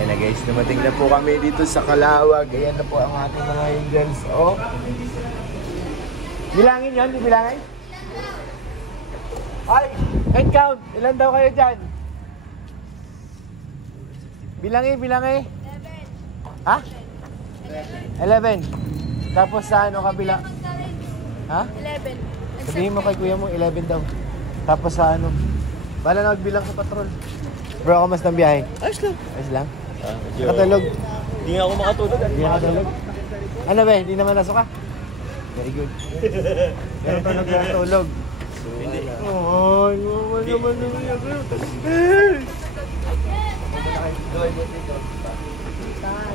Ayan na guys, dumating na po kami dito sa Calawag. Ayan na po ang ating mga angels. Oh. Bilangin yun, di bilangin? Ay, head count. Ilan daw kayo dyan? Bilangin. 11. Ha? 11. Tapos sa ano kabila? Ha? 11. Sabihin mo kay kuya mo, 11 daw. Tapos sa ano? Bala na magbilang sa patrol. Bro, kamas ng biyahe? Ayos lang. Ayos lang? Nakatulog? Hindi nga ako makatulog. Hindi nakatulog? Ano ba? Hindi naman nasuka? Very good. Pero tulog na tulog. Hindi. Ay, naman naman naman.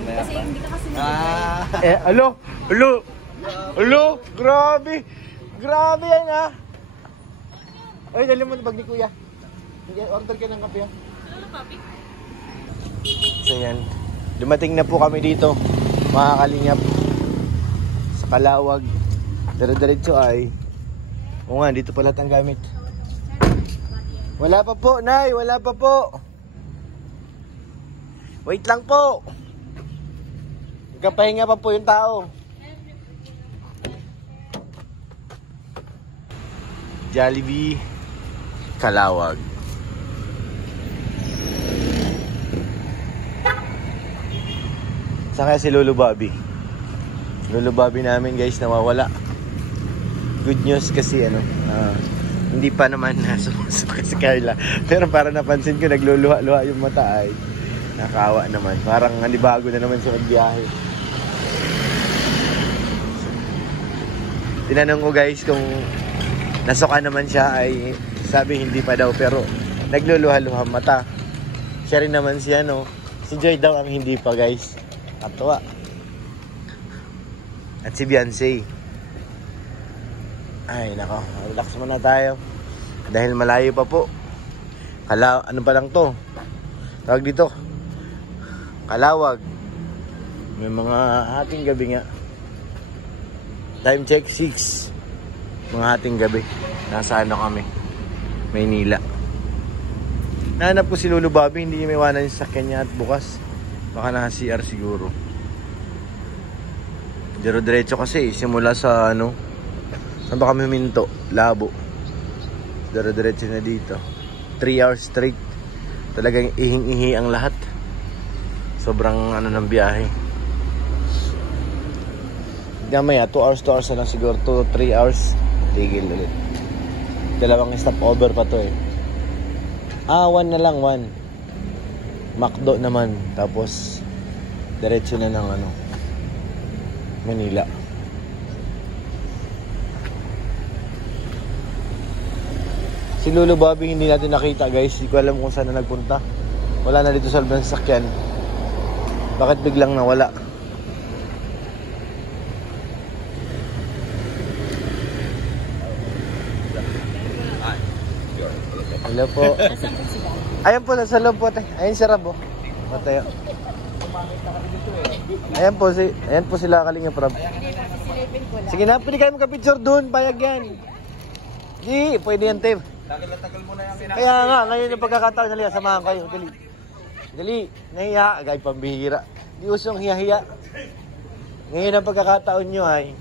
Kasi hindi ka kasi Alo, grabe. Grabe yan ha. Ay, dali mo na bag ni kuya. Order ka ng kape ha. Ano papi? So yan, dumating na po kami dito, mga kalingap, sa Calawag. Diretso ay, o nga, dito pala ang gamit. Wala pa po, Nay, wala pa po. Wait lang po. Nagkapahinga pa po yung tao. Jollibee, Calawag. Saan kaya si Lolo Bobby? Lolo Bobby namin guys nawawala. Good news kasi hindi pa naman nasusuka si Carla. Pero para napansin ko nagluluha-luha yung mata ay nakawa naman. Parang anibago na naman siya magbiyahe. Tinanong ko guys kung nasuka naman siya ay sabi hindi pa daw pero nagluluha-luha mata. Siya rin naman siya si Joy daw ang hindi pa guys. Katuwa. At si Beyonce. Ay nako, relax muna tayo. Dahil malayo pa po. Ano pa lang to? Tawag dito. Calawag. May mga hating gabi nga. Time check 6. Mga hating gabi. Nasa kami? Maynila. Nahanap ko si Lolo Bobby. Hindi niya may iwanan yung sakyan niya at bukas. Baka naka CR siguro. Diretso kasi simula sa saan ba kami huminto? Labo. Diretso na dito. 3 hours straight. Talagang ihing-ihi ang lahat. Sobrang ng biyahe. Gamaya 2 hours na lang siguro. 2-3 hours. Tigil ulit. Dalawang stopover pa to eh. 1 na lang 1. McDo naman. Tapos diretso na ng Manila. Si Lolo Bobby hindi natin nakita guys. Hindi ko alam kung saan na nagpunta. Wala na dito sa loob ng sasakyan. Bakit biglang nawala? Hello po. Ayan po, nasa loob po. Ayan si Rab. Matayo. Ayan po sila Kalingap Rab. Sige na, pwede kayo magka-picture dun. Payag yan. Di, pwede yan, Tim. Tagal mo na yung Kaya nga, ngayon yung pagkakataon na liya, samahan kayo. Dali, nahiya. Agay pambihira. Di usong hiya-hiya. Ngayon ang pagkakataon nyo ay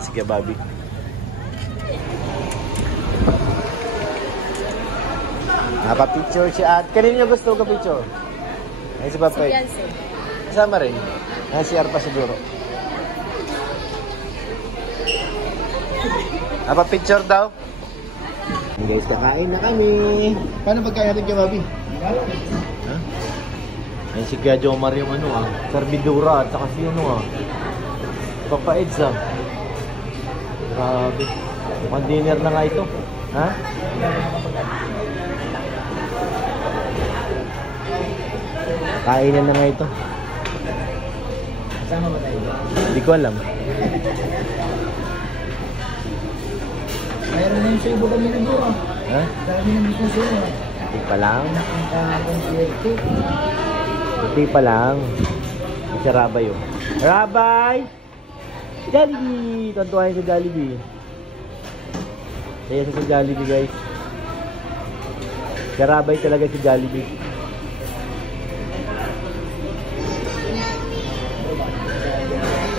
sige, Bobby. Naka-picture siya at kanina gusto ka picture? Ay si Papay. Si Beyonce. Kasama rin. Si Arpa siguro. Napa-picture daw. Guys, kakain na kami. Paano pagkain natin kay Bobby? Ha? Ay si Kuya Jomar yung servidura at saka si Papa Eds Grabe. Mukhang dinner na nga ito. Ha? Kainan na nga ito. Kasama ba tayo? Hindi ko alam. Mayroon na yung sebo kami na doon. Ha? Dami na dito sebo. Hindi pa lang. Nakaka-concierto. Hindi pa lang. Si Rabay yun. Rabay! Jollibee! Tantuhain sa Jollibee. Kaya sa Jollibee guys. Garabay talaga si Jollibee.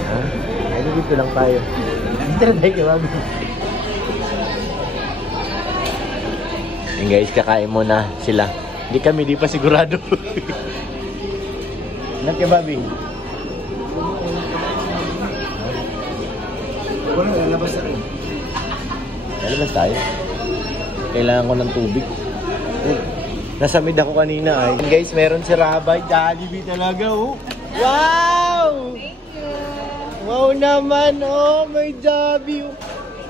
Ha? Ay, dito lang tayo. Dito lang tayo, kebab. Ayan guys, kakain muna sila. Hindi kami, di pa sigurado. Ilang kebabi? Wala, lalabas na rin. Lalabas tayo. Kailangan ko ng tubig. Nasa mid ako kanina ay. Guys, meron si Rabay. Jollibee talaga, oh. Wow! Thank you. Wow naman, oh. May Jollibee, oh.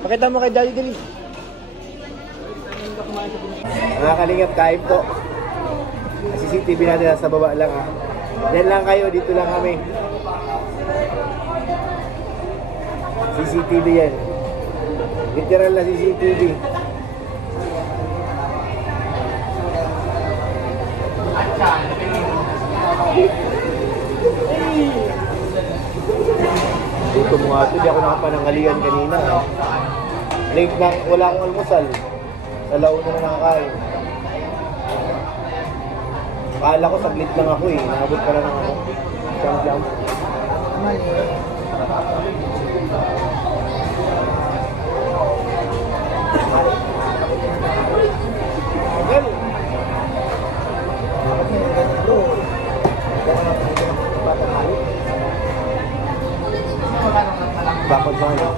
Pakita mo kay Jollibee, dali. Mga kalingap, kain po. CCTV natin nasa baba lang, ha. Yan lang kayo, dito lang kami. CCTV yan. Literal na CCTV. Dito mo nga ito, di ako nakapanangalian kanina. Late na, wala akong almusal. Sa launa na nakakain. Akala ko saglit lang ako eh. Nakabot pa lang ako. Jump. Bakit ba yun?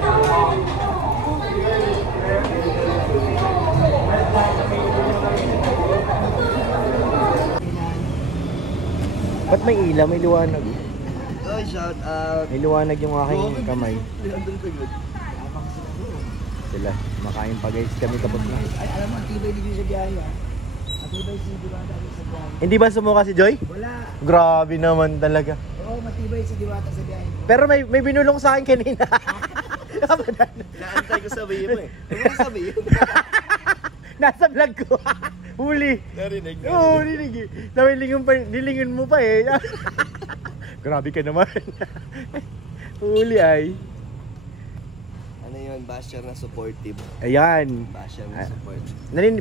Ba't may ilaw? May liwanag. Oh, shout out. May liwanag yung aking kamay. Sila. Makain pa guys. Kami tapos na. Ay, alam mo, tibay din yung sa biyahe, ha? Matibay si Diwata sa biyahe. Hindi ba sumuka si Joy? Wala. Grabe naman talaga. Oo, matibay si Diwata sa biyahe. Pero may binulong sa akin kanina. Naantay ko sabihin mo eh. Ano mo sabihin? Nasa vlog ko. Huli. Narinig. Oo, narinig. Nilingon mo pa eh. Grabe ka naman. Huli ay. Ano yun? Basher na supportive. Ayan. Basher na support.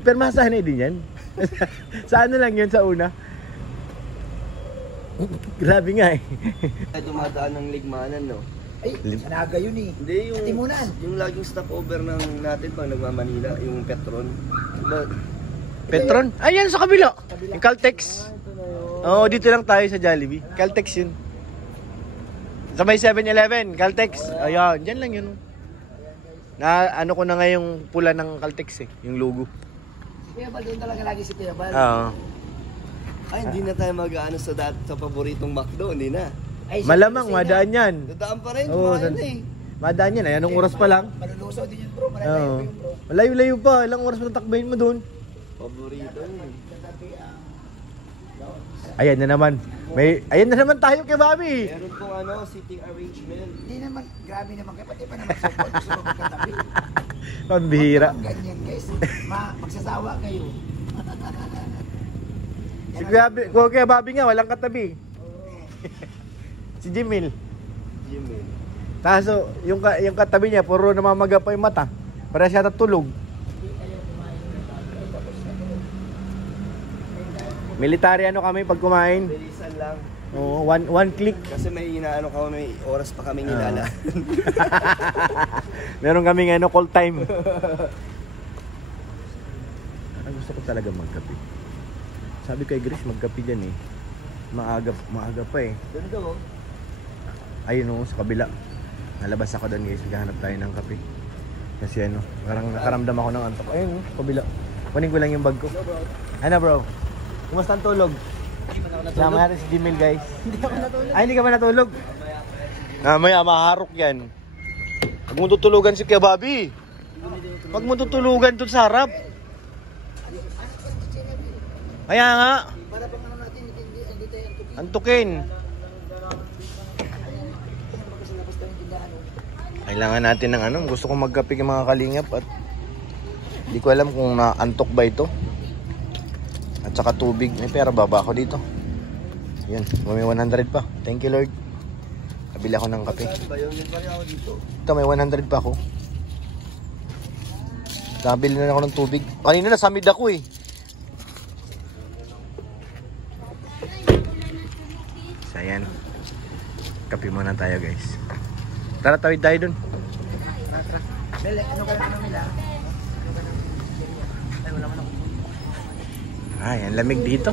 Pero masahanay din yan. Sa ano lang yun sa una? Grabe nga eh. Ay, dumadaan ng ligmanan, no? Ay, sanaga yun eh. Hindi, yung Timunan. Yung laging stopover ng natin pag nagmamanila, yung Petron. Diba? Petron? Ayan sa kabila. Yung Caltex. Oo, dito lang tayo sa Jollibee. Caltex yun. Sa may 7-Eleven, Caltex. Ayan, dyan lang yun. Na ano ko na nga yung pula ng Caltex eh, yung logo. Kuya Bal, doon talaga lagi si Kuya Bal. Oo. Ay, hindi na tayo mag-ano sa paboritong McDo, hindi na. Ay, Malamang, madaan yan. Dadaan pa rin, Oo, kumain na eh. Madaan yan, anong oras pa lang? Malulusaw din yun bro, Oo. malayo yun bro. Malayo-layo pa, ilang oras pa takbayin mo doon? Paborito yun. Ayan na naman. Ayan na naman tayo kay Bobby. Meron pong seating arrangement. Hindi naman, grabe naman kayo, pati pa naman support, gusto mo magkatabi. Pambihira. Ganyan guys, magsasawa kayo. Si Kuya Bobby nga, walang katabi. Si Jimil. Jimmy. Kaso, yung katabi niya, puro namamaga pa yung mata. Para siya natulog. Military ano kami pag kumain. Bilisan lang. Oo, one click. Kasi may may oras pa kaming ilala. Meron kaming call time. Gusto ko talaga magkape. Sabi kay Grace, magkape dyan eh. Maaga pa eh. Doon daw. Ayun sa kabila. Nalabas ako doon guys, maghahanap tayo ng kape. Kasi parang nakaramdam ako ng antok. Ayun sa kabila. Kunin ko lang yung bag ko. Ano bro? Kumusta ang tulog? Sama natin si Jimil guys. Hindi ako natulog. Ay, hindi ka ba natulog? Mamaya maharok yan. Huwag mo tutulugan si Kuya Bobby. Huwag mo tutulugan doon sa harap. Kaya nga. Para pang ano natin, hindi tayo Antukin. Kailangan natin ng gusto kong magkape ng mga kalingap at hindi ko alam kung naantok ba ito. At saka tubig. May pera ba ako dito? Yan, may 100 pa. Thank you Lord. Kabila ako ng kape. Ito, may 100 pa ako. Kabili na ako ng tubig. Kanina nasamid ako eh. Ayan. Kape muna tayo guys. Tara, tawid tayo dun. Bel, ano ka na nila? Ay, ang lamig dito.